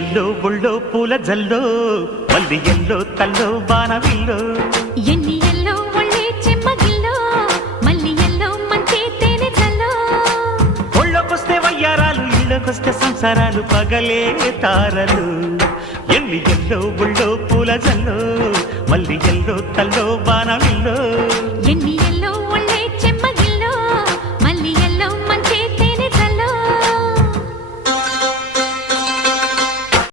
yellow బుళ్ళో పూల జల్లో మల్లి yellow తల్లో బాణవిల్లో ఎన్ని ఎల్లో ఒళ్ళే చెమ్మగిల్లో మల్లి ఎల్లో మంచి తేనె జల్లో ఒళ్ళొకొస్తే వయ్యారాలు ఇళ్ళకొస్తే సంసారాలు పగలే తారలు ఎన్ని ఎల్లో బుళ్ళో పూల జల్లో మల్లి ఎల్లో తల్లో బాణవిల్లో ఎన్ని